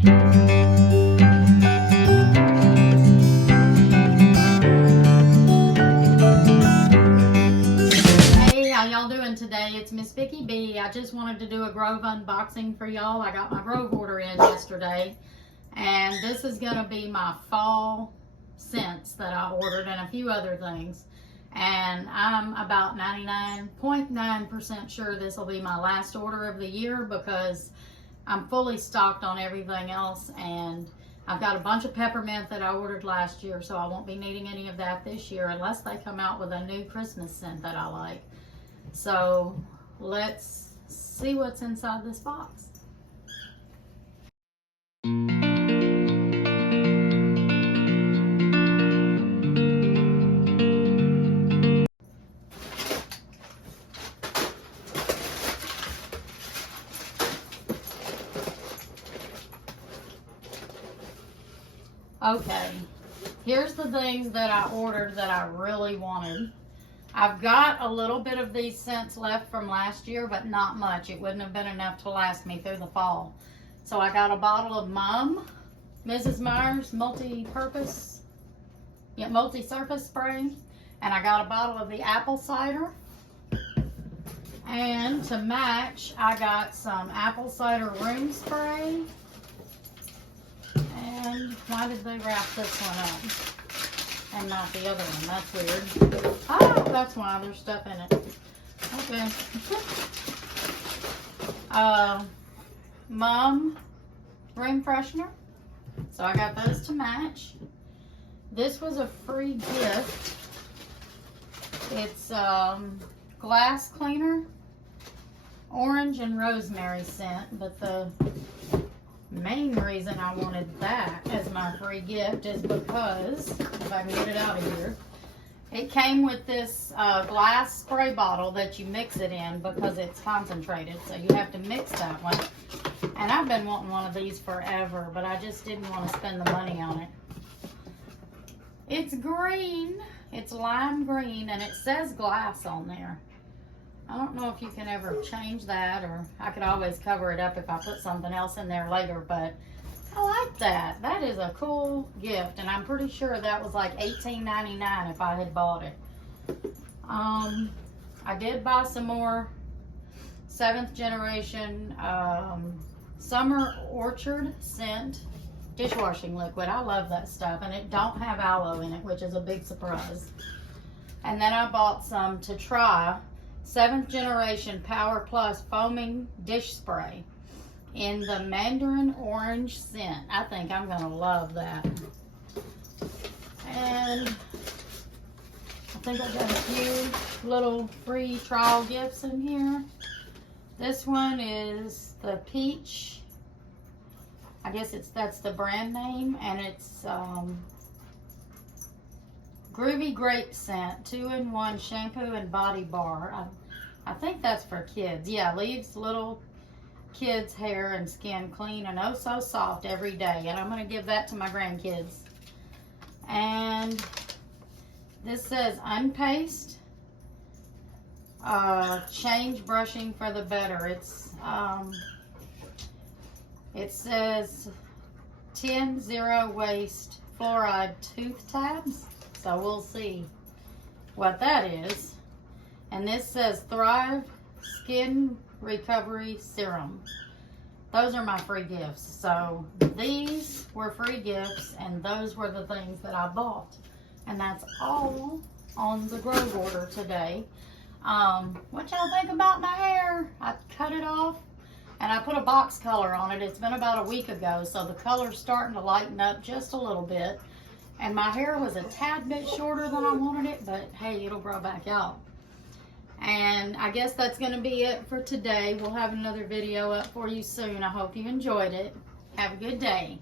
Hey, how y'all doing today? It's Miss Vicki B. I just wanted to do a Grove unboxing for y'all. I got my Grove order in yesterday, and this is going to be my fall scents that I ordered and a few other things. And I'm about 99.9% sure this will be my last order of the year because I'm fully stocked on everything else, and I've got a bunch of peppermint that I ordered last year, so I won't be needing any of that this year unless they come out with a new Christmas scent that I like. So let's see what's inside this box. Okay, here's the things that I ordered that I really wanted. I've got a little bit of these scents left from last year, but not much. It wouldn't have been enough to last me through the fall. So I got a bottle of Mrs. Meyer's multi-surface spray, and I got a bottle of the apple cider. And to match, I got some apple cider room spray. And why did they wrap this one up and not the other one? That's weird. Oh, that's why there's stuff in it. Okay. Mum room freshener. So I got those to match. This was a free gift. It's glass cleaner, orange and rosemary scent, but the main reason I wanted that as my free gift is because, if I can get it out of here, it came with this glass spray bottle that you mix it in because it's concentrated, so you have to mix that one. And I've been wanting one of these forever, but I just didn't want to spend the money on it. It's green, it's lime green, and it says glass on there. I don't know if you can ever change that, or I could always cover it up if I put something else in there later, but I like that. That is a cool gift, and I'm pretty sure that was like $18.99 if I had bought it. I did buy some more 7th generation Summer Orchard scent dishwashing liquid. I love that stuff, and it don't have aloe in it, which is a big surprise. And then I bought some to try 7th generation Power Plus foaming dish spray in the mandarin orange scent. I think I'm gonna love that. And I think I got a few little free trial gifts in here. This one is the peach. I guess that's the brand name, and it's Groovy Grape Scent 2-in-1 shampoo and body bar. I think that's for kids. Yeah, leaves little kids' hair and skin clean and oh so soft every day. And I'm going to give that to my grandkids. And this says unpaste. Change brushing for the better. It says 10 zero waste fluoride tooth tabs. So we'll see what that is. And this says Thrive Skin Recovery Serum. Those are my free gifts. So these were free gifts, and those were the things that I bought. And that's all on the Grove order today. What y'all think about my hair? I cut it off, and I put a box color on it. It's been about a week ago, so the color's starting to lighten up just a little bit. And my hair was a tad bit shorter than I wanted it, but hey, it'll grow back out. And I guess that's going to be it for today. We'll have another video up for you soon. I hope you enjoyed it. Have a good day.